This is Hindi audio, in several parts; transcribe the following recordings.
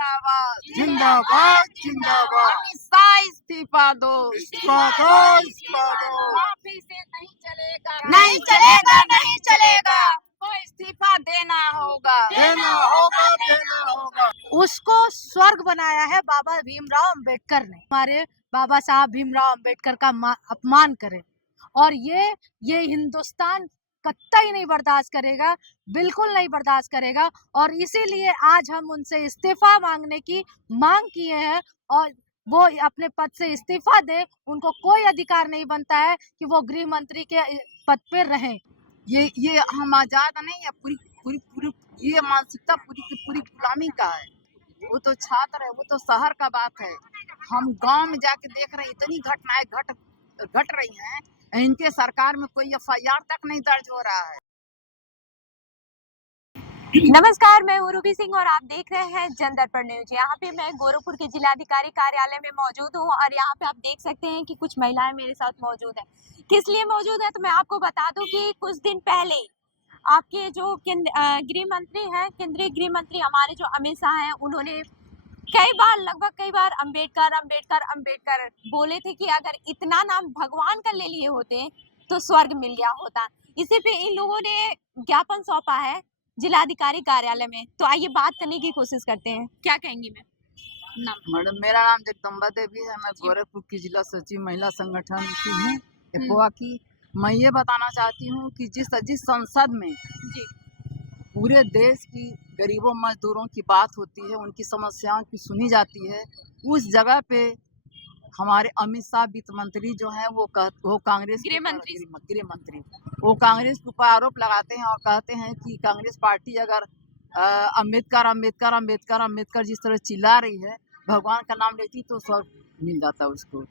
जिंदाबाद जिंदाबाद जिंदाबाद। अमित शाह इस्तीफा दो, इस्तीफा दो, इस्तीफा दो। माफी से नहीं चलेगा, नहीं चलेगा, नहीं चलेगा, तो इस्तीफा देना होगा, देना होगा, देना होगा। उसको स्वर्ग बनाया है बाबा भीमराव अंबेडकर ने। हमारे बाबा साहब भीमराव अंबेडकर का अपमान करे, और ये हिंदुस्तान कतई नहीं बर्दाश्त करेगा, बिल्कुल नहीं बर्दाश्त करेगा। और इसीलिए आज हम उनसे इस्तीफा मांगने की मांग किए हैं, और वो अपने पद से इस्तीफा दे। उनको कोई अधिकार नहीं बनता है कि वो गृह मंत्री के पद पर रहें। ये हम आजाद नहीं है, पूरी पूरी पूरी ये मानसिकता पूरी की पूरी गुलामी का है। वो तो छात्र है, वो तो शहर का बात है। हम गांव में जाके देख रहे हैं, इतनी घटनाएं घट रही हैं, इनके सरकार में कोई एफआईआर तक नहीं दर्ज हो रहा है। नमस्कार, मैं रूबी सिंह और आप देख रहे हैं जन दर्पण न्यूज। यहाँ पे मैं गोरखपुर के जिलाधिकारी कार्यालय में मौजूद हूँ, और यहाँ पे आप देख सकते हैं कि कुछ महिलाएं मेरे साथ मौजूद हैं। किस लिए मौजूद है तो मैं आपको बता दूं कि कुछ दिन पहले आपके जो गृह मंत्री हैं, केंद्रीय गृह मंत्री हमारे जो अमित शाह हैं, उन्होंने लगभग कई बार अम्बेडकर अम्बेडकर अम्बेडकर बोले थे कि अगर इतना नाम भगवान का ले लिए होते तो स्वर्ग मिल गया होता। इसी पे इन लोगों ने ज्ञापन सौंपा है जिलाधिकारी कार्यालय में। तो आइए बात करने की कोशिश करते हैं। क्या कहेंगी मैम? मैडम, मेरा नाम जगदम्बा देवी है। मैं गोरखपुर की जिला सचिव महिला संगठन की हूँ, एपोआ की। मैं ये बताना चाहती हूँ कि जिस संसद में जी पूरे देश की गरीबों मजदूरों की बात होती है, उनकी समस्याओं की सुनी जाती है, उस जगह पे हमारे अमित शाह वित्त मंत्री जो हैं वो कांग्रेस गृह मंत्री वो कांग्रेस के ऊपर आरोप लगाते हैं और कहते हैं कि कांग्रेस पार्टी अगर अम्बेडकर अम्बेडकर अम्बेडकर अम्बेडकर जिस तरह चिल्ला रही है, भगवान का नाम लेती तो स्वर्ग मिल जाता उसको।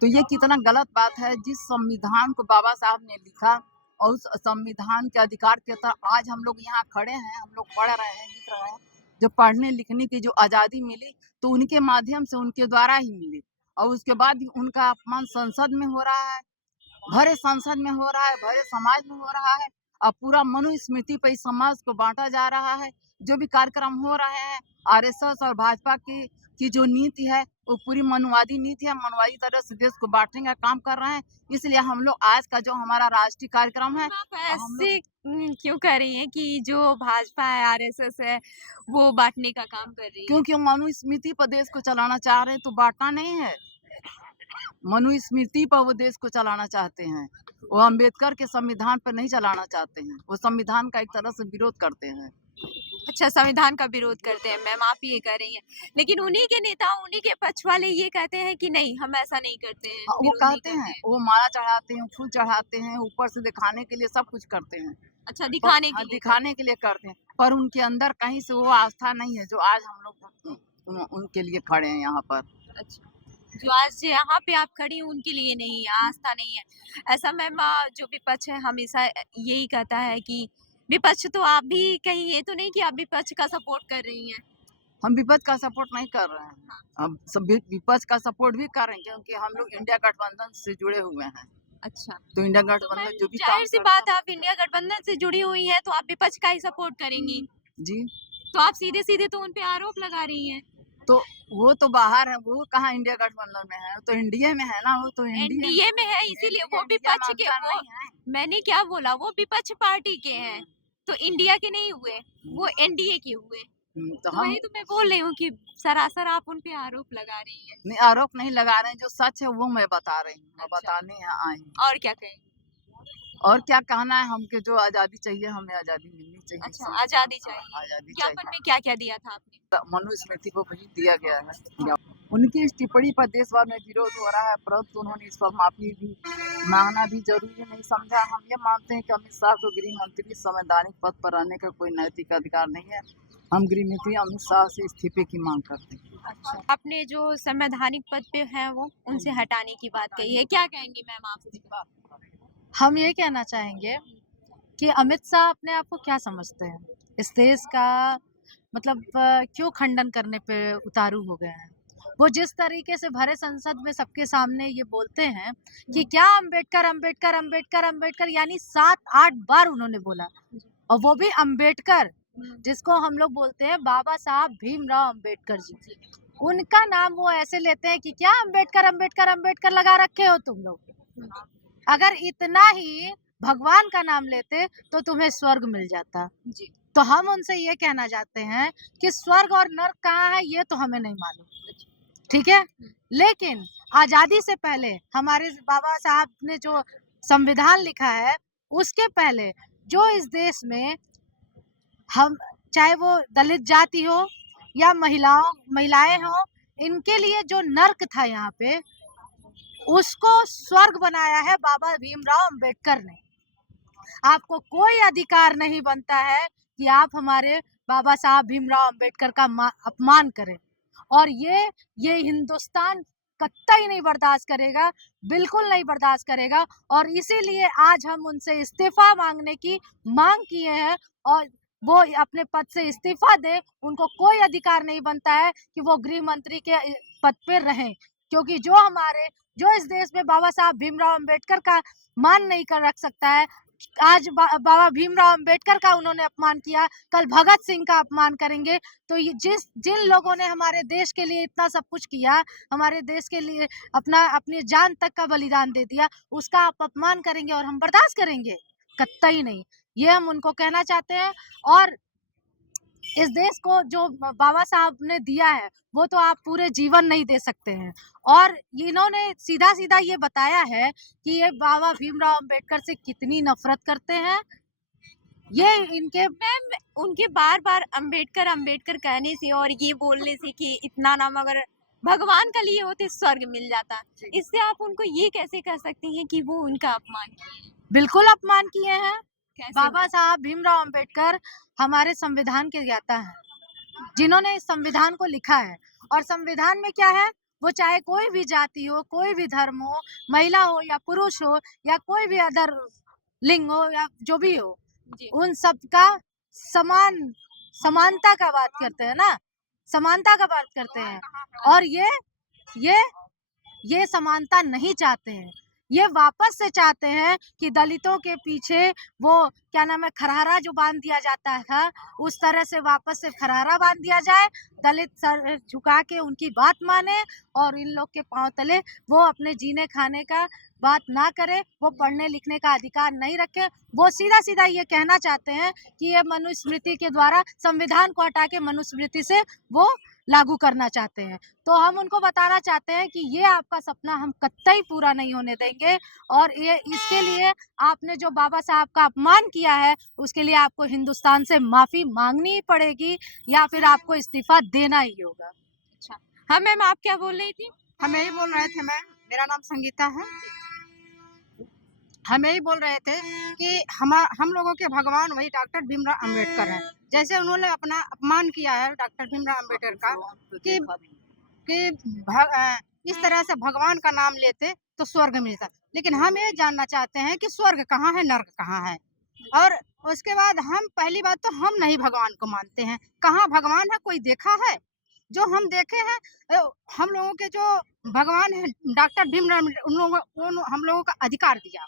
तो ये कितना गलत बात है। जिस संविधान को बाबा साहब ने लिखा और उस संविधान के अधिकार के तहत आज हम लोग यहाँ खड़े हैं, हम लोग पढ़ रहे हैं, लिख रहे हैं। जो पढ़ने लिखने की जो आज़ादी मिली तो उनके माध्यम से, उनके द्वारा ही मिली। और उसके बाद उनका अपमान संसद में हो रहा है, भरे संसद में हो रहा है, भरे समाज में हो रहा है। और पूरा मनुस्मृति पर इस समाज को बांटा जा रहा है। जो भी कार्यक्रम हो रहे हैं, आरएसएस और भाजपा की जो नीति है वो पूरी मनुवादी नीति है। मनुवादी तरह से देश को बांटने का काम कर रहे हैं। इसलिए हम लोग आज का जो हमारा राष्ट्रीय कार्यक्रम है, आप ऐसे क्यों कर रही हैं कि जो भाजपा है, आरएसएस है, वो बांटने का काम कर रही है? क्योंकि मनुस्मृति पर देश को चलाना चाह रहे हैं, तो बांटना नहीं है। मनुस्मृति पर वो देश को चलाना चाहते हैं, वो अम्बेडकर के संविधान पर नहीं चलाना चाहते हैं। वो संविधान का एक तरह से विरोध करते हैं। अच्छा, संविधान का विरोध करते हैं मैम, आप ये कह रही हैं। लेकिन उन्हीं के नेता, उन्हीं के पक्ष वाले ये कहते हैं कि नहीं, हम ऐसा नहीं करते हैं। वो कहते हैं, वो माला चढ़ाते हैं, फूल चढ़ाते हैं, ऊपर से दिखाने के लिए सब कुछ करते हैं। अच्छा, दिखाने के लिए दिखाने के लिए करते हैं, पर उनके अंदर कहीं से वो आस्था नहीं है जो आज हम लोग उनके लिए खड़े हैं यहाँ पर। अच्छा, जो आज यहाँ पे आप खड़ी हैं उनके लिए नहीं है, आस्था नहीं है, ऐसा मैम। जो विपक्ष है हमेशा यही कहता है कि विपक्ष, तो आप भी कहीं ये तो नहीं कि आप विपक्ष का सपोर्ट कर रही हैं? हम विपक्ष का सपोर्ट नहीं कर रहे हैं, हम सब विपक्ष का सपोर्ट भी कर रहे हैं, क्योंकि हम लोग इंडिया गठबंधन से जुड़े हुए हैं। अच्छा, तो इंडिया गठबंधन जो भी जाहिर सी बात है, आप इंडिया गठबंधन से जुड़ी हुई हैं तो आप विपक्ष का ही सपोर्ट करेंगी जी। तो आप सीधे सीधे तो उन पे आरोप लगा रही हैं। तो वो तो बाहर है, वो कहाँ इंडिया गठबंधन में है, तो इंडिया में है ना। वो तो एनडीए में है, इसीलिए वो विपक्ष के, वो मैंने क्या बोला, वो विपक्ष पार्टी के हैं तो इंडिया के नहीं हुए, वो एनडीए के हुए। तो वही तो मैं बोल रही हूँ कि सरासर आप उन पे आरोप लगा रही हैं। नहीं, आरोप नहीं लगा रहे हैं, जो सच है वो मैं बता रही हूँ। अच्छा। बताने यहाँ आई। और क्या कहें? और क्या कहना है, हमके जो आजादी चाहिए, हमें आजादी मिलनी चाहिए। अच्छा, आजादी चाहिए। आजादी ज्ञापन में क्या क्या दिया था आपने? मनुस्मृति को भी दिया गया है। उनकी इस टिप्पणी पर देश भर में विरोध हो रहा है, परंतु उन्होंने इस पर माफी भी मांगना भी जरूरी नहीं समझा। हम ये मानते हैं कि अमित शाह को गृह मंत्री संवैधानिक पद पर रहने का कोई नैतिक अधिकार नहीं है। हम गृह मंत्री अमित शाह से इस्तीफे की मांग करते हैं। अच्छा, आपने जो संवैधानिक पद पे हैं वो उनसे हटाने की बात कही है, क्या कहेंगी मैम आप? हम ये कहना चाहेंगे कि अमित शाह अपने आप को क्या समझते हैं, इस देश का मतलब क्यों खंडन करने पे उतारू हो गए हैं। वो जिस तरीके से भरे संसद में सबके सामने ये बोलते हैं कि क्या अम्बेडकर अम्बेडकर अम्बेडकर अम्बेडकर, यानी 7-8 बार उन्होंने बोला, और वो भी अम्बेडकर, जिसको हम लोग बोलते हैं बाबा साहब भीमराव अंबेडकर जी। उनका नाम वो ऐसे लेते हैं कि क्या अंबेडकर अंबेडकर अंबेडकर लगा रखे हो तुम लोग। अगर इतना ही भगवान का नाम लेते तो तुम्हें स्वर्ग मिल जाता। जी। तो हम उनसे ये कहना चाहते हैं कि स्वर्ग और नर्क कहाँ है ये तो हमें नहीं मालूम, ठीक है, लेकिन आजादी से पहले हमारे बाबा साहब ने जो संविधान लिखा है उसके पहले जो इस देश में हम चाहे वो दलित जाति हो या महिलाएं हो, इनके लिए जो नर्क था यहाँ पे उसको स्वर्ग बनाया है बाबा भीमराव अंबेडकर ने। आपको कोई अधिकार नहीं बनता है कि आप हमारे बाबा साहब भीमराव अंबेडकर का अपमान करें, और ये हिंदुस्तान कतई नहीं बर्दाश्त करेगा, बिल्कुल नहीं बर्दाश्त करेगा। और इसीलिए आज हम उनसे इस्तीफा मांगने की मांग किए हैं, और वो अपने पद से इस्तीफा दे। उनको कोई अधिकार नहीं बनता है कि वो गृह मंत्री के पद पर रहें, क्योंकि जो इस देश में बाबा साहब भीमराव अंबेडकर का मान नहीं कर रख सकता है, आज बाबा भीमराव अंबेडकर का उन्होंने अपमान किया, कल भगत सिंह का अपमान करेंगे। तो ये जिन लोगों ने हमारे देश के लिए इतना सब कुछ किया, हमारे देश के लिए अपनी जान तक का बलिदान दे दिया, उसका आप अपमान करेंगे और हम बर्दाश्त करेंगे? कतई नहीं। ये हम उनको कहना चाहते हैं। और इस देश को जो बाबा साहब ने दिया है वो तो आप पूरे जीवन नहीं दे सकते हैं। और इन्होंने सीधा सीधा ये बताया है कि ये बाबा भीमराव अंबेडकर से कितनी नफरत करते हैं। ये इनके मैम, उनके बार बार अंबेडकर अंबेडकर कहने से और ये बोलने से कि इतना नाम अगर भगवान का लिए होते स्वर्ग मिल जाता, इससे आप उनको ये कैसे कह सकती हैं कि वो उनका अपमान किए? बिल्कुल अपमान किए हैं। कैसे बाबा मैम? साहब भीमराव अंबेडकर हमारे संविधान के ज्ञाता हैं, जिन्होंने इस संविधान को लिखा है। और संविधान में क्या है, वो चाहे कोई भी जाति हो, कोई भी धर्म हो, महिला हो या पुरुष हो या कोई भी अदर लिंग हो या जो भी हो, जी। उन सब का समानता का बात करते हैं ना, समानता का बात करते हैं। और ये समानता नहीं चाहते हैं, ये वापस से चाहते हैं कि दलितों के पीछे वो क्या नाम है, खरहारा जो बांध दिया जाता था, उस तरह से वापस से खरहारा बांध दिया जाए, दलित सर झुका के उनकी बात माने और इन लोग के पांव तले वो अपने जीने खाने का बात ना करे, वो पढ़ने लिखने का अधिकार नहीं रखे। वो सीधा सीधा ये कहना चाहते हैं कि ये मनुस्मृति के द्वारा संविधान को हटा के मनुस्मृति से वो लागू करना चाहते हैं। तो हम उनको बताना चाहते हैं कि ये आपका सपना हम कतई पूरा नहीं होने देंगे, और ये इसके लिए आपने जो बाबा साहब का अपमान किया है उसके लिए आपको हिंदुस्तान से माफी मांगनी ही पड़ेगी, या फिर आपको इस्तीफा देना ही होगा। अच्छा, हाँ मैम, आप क्या बोल रही थी? हम यही बोल रहे थे मैम, मेरा नाम संगीता है। हम यही बोल रहे थे कि हम लोगों के भगवान वही डॉक्टर भीमराव अंबेडकर हैं। जैसे उन्होंने अपना अपमान किया है डॉक्टर भीमराव अंबेडकर का कि इस तरह से भगवान का नाम लेते तो स्वर्ग मिलता, लेकिन हम ये जानना चाहते हैं कि स्वर्ग कहाँ है, नर्क कहाँ है। और उसके बाद हम पहली बात तो हम नहीं भगवान को मानते हैं। कहाँ भगवान है, कोई देखा है? जो हम देखे हैं हम लोगों के जो भगवान है डॉक्टर भीमराव अम्बेडकर, हम लोगों का अधिकार दिया,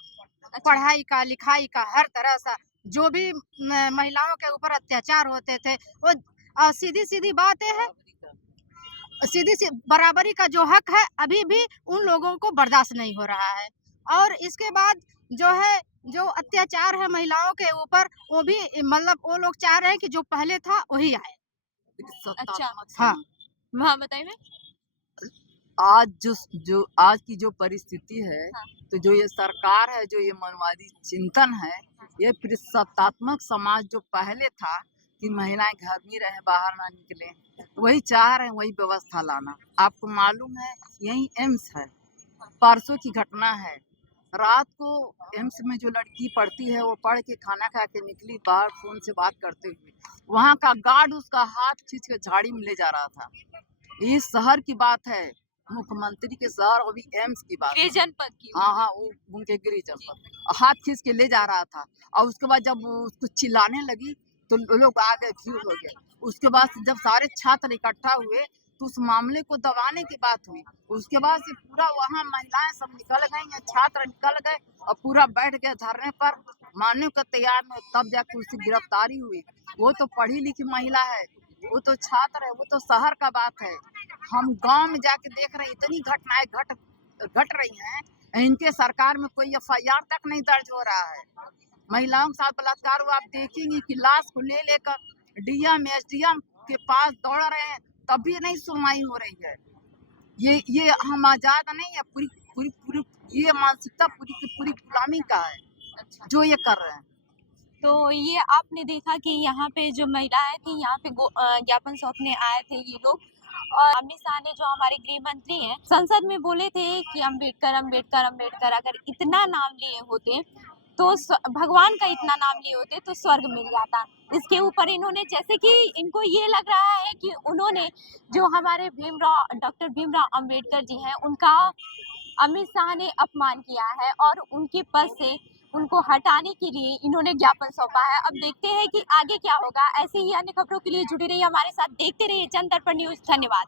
पढ़ाई का, लिखाई का, हर तरह से जो भी महिलाओं के ऊपर अत्याचार होते थे वो सीधी सीधी बातें है, सीधी बराबरी का जो हक है अभी भी उन लोगों को बर्दाश्त नहीं हो रहा है। और इसके बाद जो है जो अत्याचार है महिलाओं के ऊपर, वो भी मतलब वो लोग चाह रहे हैं कि जो पहले था वही आए। अच्छा, हाँ, हाँ बताइए मैम। आज की जो परिस्थिति है, हाँ। तो जो ये सरकार है, जो ये मनवादी चिंतन है, ये पुरुषात्मक समाज जो पहले था कि महिलाएं घर में रहे, बाहर ना निकले, वही चाह रहे हैं, वही व्यवस्था लाना। आपको मालूम है यही एम्स है, परसों की घटना है, रात को एम्स में जो लड़की पढ़ती है वो पढ़ के खाना खा के निकली बाहर फोन से बात करते हुए, वहाँ का गार्ड उसका हाथ खींच के झाड़ी में ले जा रहा था। ये शहर की बात है, मुख्यमंत्री के शहर और भी एम्स की बात है। जनपद की। हाँ, वो उनके गृह जनपद, हाथ खींच के ले जा रहा था। और उसके बाद जब उसको चिल्लाने लगी तो लोग आ गए, भीड़ हो गए। उसके बाद जब सारे छात्र इकट्ठा हुए तो उस मामले को दबाने की बात हुई। उसके बाद से पूरा वहाँ महिलाएं सब निकल गई, छात्र निकल गए और पूरा बैठ गए धरने पर। मानने को तैयार नहीं, तब जाके उसकी गिरफ्तारी हुई। वो तो पढ़ी लिखी महिला है, वो तो छात्र है, वो तो शहर का बात है। हम गांव में जाके देख रहे हैं, इतनी घटनाएं घट रही हैं, इनके सरकार में कोई एफआईआर तक नहीं दर्ज हो रहा है। महिलाओं के साथ बलात्कार हुआ, आप देखेंगे कि लाश को ले लेकर डीएम एसडीएम के पास दौड़ रहे हैं, तब भी नहीं सुनवाई हो रही है। ये हम आजाद नहीं है, पूरी पूरी पूरी ये मानसिकता पूरी की पूरी गुलामी का है जो ये कर रहे हैं। तो ये आपने देखा कि यहाँ पे जो महिलाएं थी यहाँ पे ज्ञापन सौंपने आए थे ये लोग, और अमित शाह ने जो हमारे गृह मंत्री हैं संसद में बोले थे कि अम्बेडकर अम्बेडकर अम्बेडकर, अगर इतना नाम लिए होते तो भगवान का इतना नाम लिए होते तो स्वर्ग मिल जाता। इसके ऊपर इन्होंने, जैसे कि इनको ये लग रहा है कि उन्होंने जो हमारे डॉक्टर भीमराव अम्बेडकर जी हैं उनका अमित शाह ने अपमान किया है और उनके पद से उनको हटाने के लिए इन्होंने ज्ञापन सौंपा है। अब देखते हैं कि आगे क्या होगा। ऐसे ही अन्य खबरों के लिए जुड़े रहिए हमारे साथ, देखते रहिए जनदर्पण न्यूज। धन्यवाद।